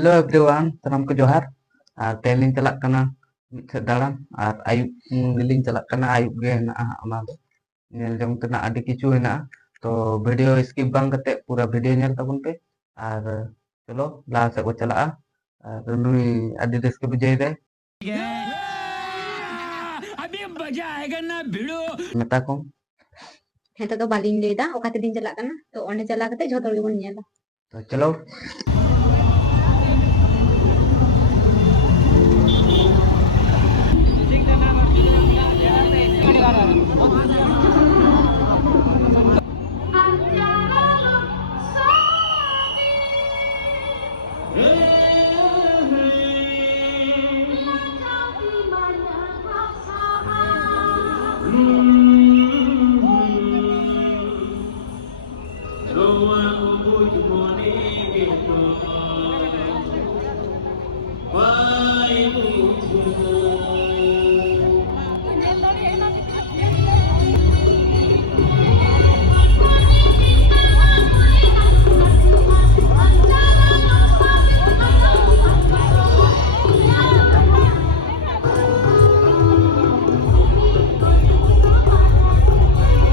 Hello everyone सलाम को जोहार और तेलिंग चलाक कना मिठे दाड़ान और आयुब गिलिंग चलाक कना आयुब गे हेना ओना दो नेल जंग तना आदि किछु हेना तो वीडियो स्किप बांग कते पूरा वीडियो नेल तबन पे और चलो लाहा से को चला और नुई आदि रस्के बुझाई दे अभी मजा आएगा ना भिड़ो मेता को हेता तो बालिंग लेदा ओका ते दिन चला कना तो ओने चला कते झोतो गे बन नेला तो चलो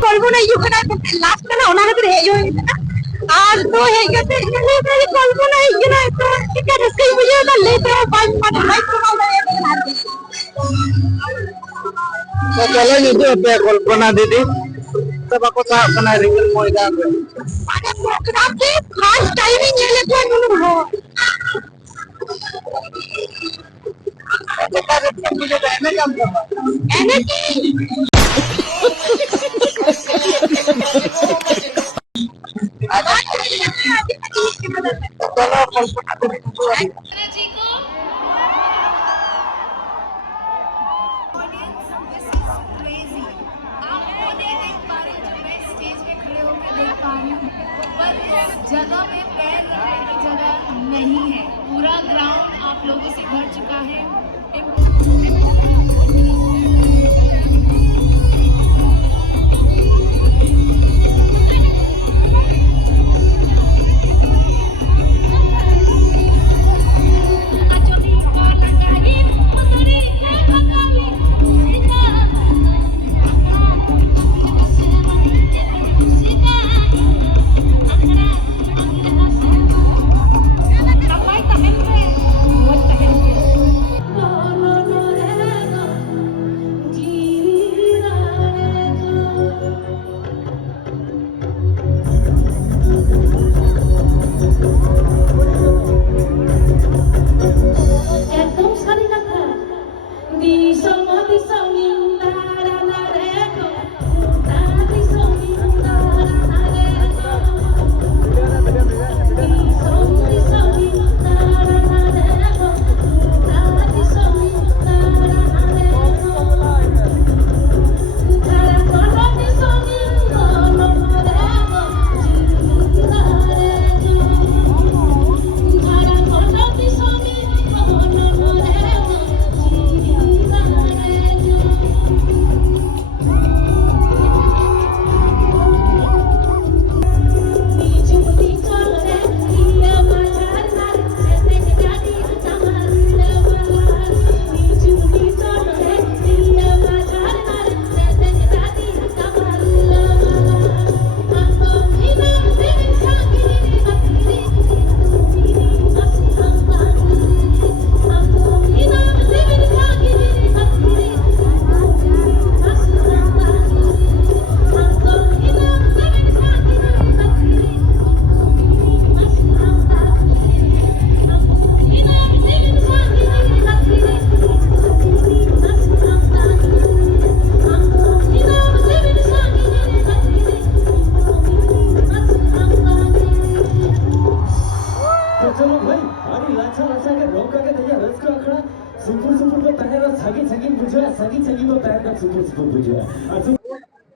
कल्पना यू कना लास्ट कना ओना खातिर हे यो आज तो हे गते इने पे कल्पना ही ना तो ठीक है रस्ते मुझे ना ले तो बाइक पर बाइक को ना तो चलो ये जो पे कल्पना दीदी सब को साफ कना रिंगल मैदान में माने प्रोग्राम के फर्स्ट टाइमिंग ये ले तो नु हो मुझे कहने काम करना एने की जगह में पैर रखने की जगह नहीं है। पूरा ग्राउंड आप लोगों से भर चुका है।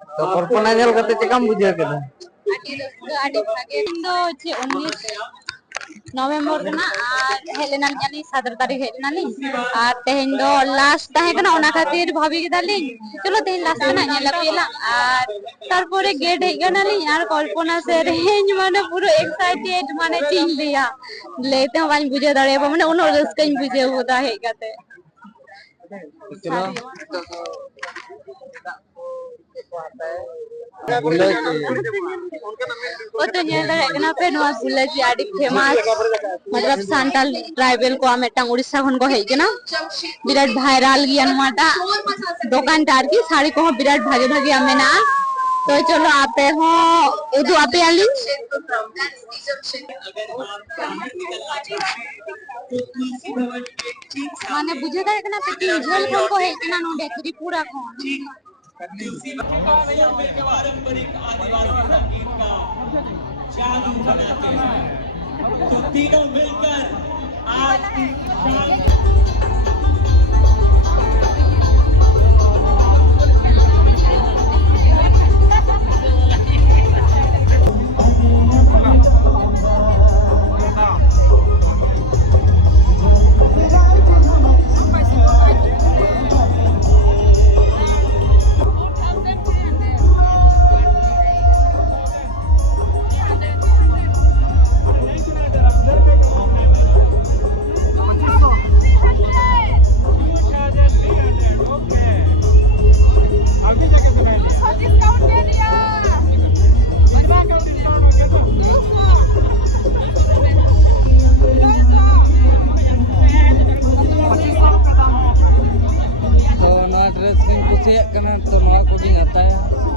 तो कल्पना नेल कते चेकाम बुझे केदा आडी भागे दो जे 19 नवेम्बर हेलना 17 तारीख हेलना और तेहन दो लास्ट ताहे कना ओना खातिर भाभी केदाली चलो तेहन लास्ट कना नेला पेला और तारपरे गेट हेगना ली और कल्पना से रेंज माने पूरा एक्साइटेड माने चिन लिया लेते बाñ बुझे दाड़े माने उनो रस्कኝ बुझे होदा हेगाते तो नेला पे नवा बुलेज आडी फेमस मतलब सांताल ट्राइबल को मेटा उड़ीसा खन को हेजना विराट भाइराल गिया नवाटा दुकान टार की साड़ी को विराट भागे भागे आमेना तो चलो आपे हो उदु आपे आली माने बुझे दा एकना पे यूजुअल खन को हेजना नोडे त्रिपुरा को पारंपरिक आदिवासी संगीत का जादू बनाते हैं तो तीनों मिलकर आज की तो नवा कोडिंग आता है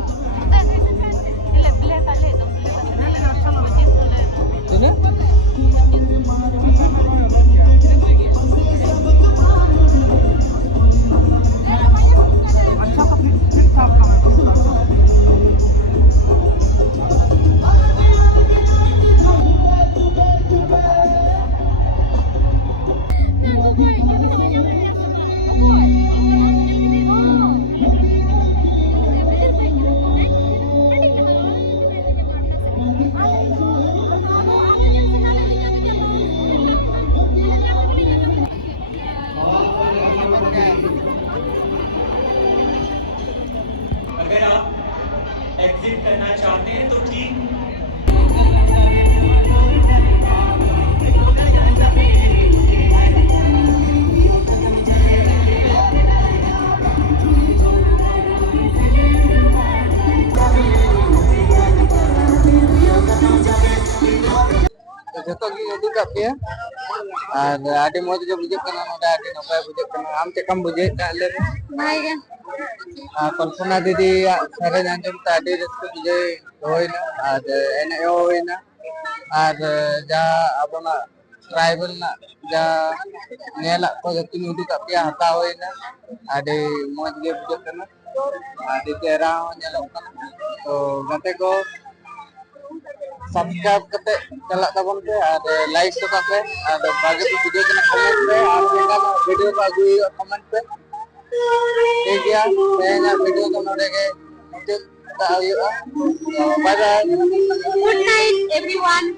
अगर आप एग्जिट करना चाहते हैं तो ठीक जतो की उदुक पे और आडी मौज जो बुझे कना नोडा आडी नपाय बुझे कना आम चकम बुझे ताले भाई गे कल्पना दीदी सारे आंजम ता आडी रस्क बुझे होइना और एने होइना और जा अबना ट्राइबल ना जा नेला को जतिन उदुक पे हता होइना आडी मौज गे बुझे कना आडी तेरा नेला कना तो गते को सब्सक्राइब करते चला तबन पे और लाइक तो पे और बाकी तो वीडियो के कमेंट पे और बेटा वीडियो को अगुई कमेंट पे ठीक गया तेना वीडियो को नोडे के मुझे ता bye bye good night everyone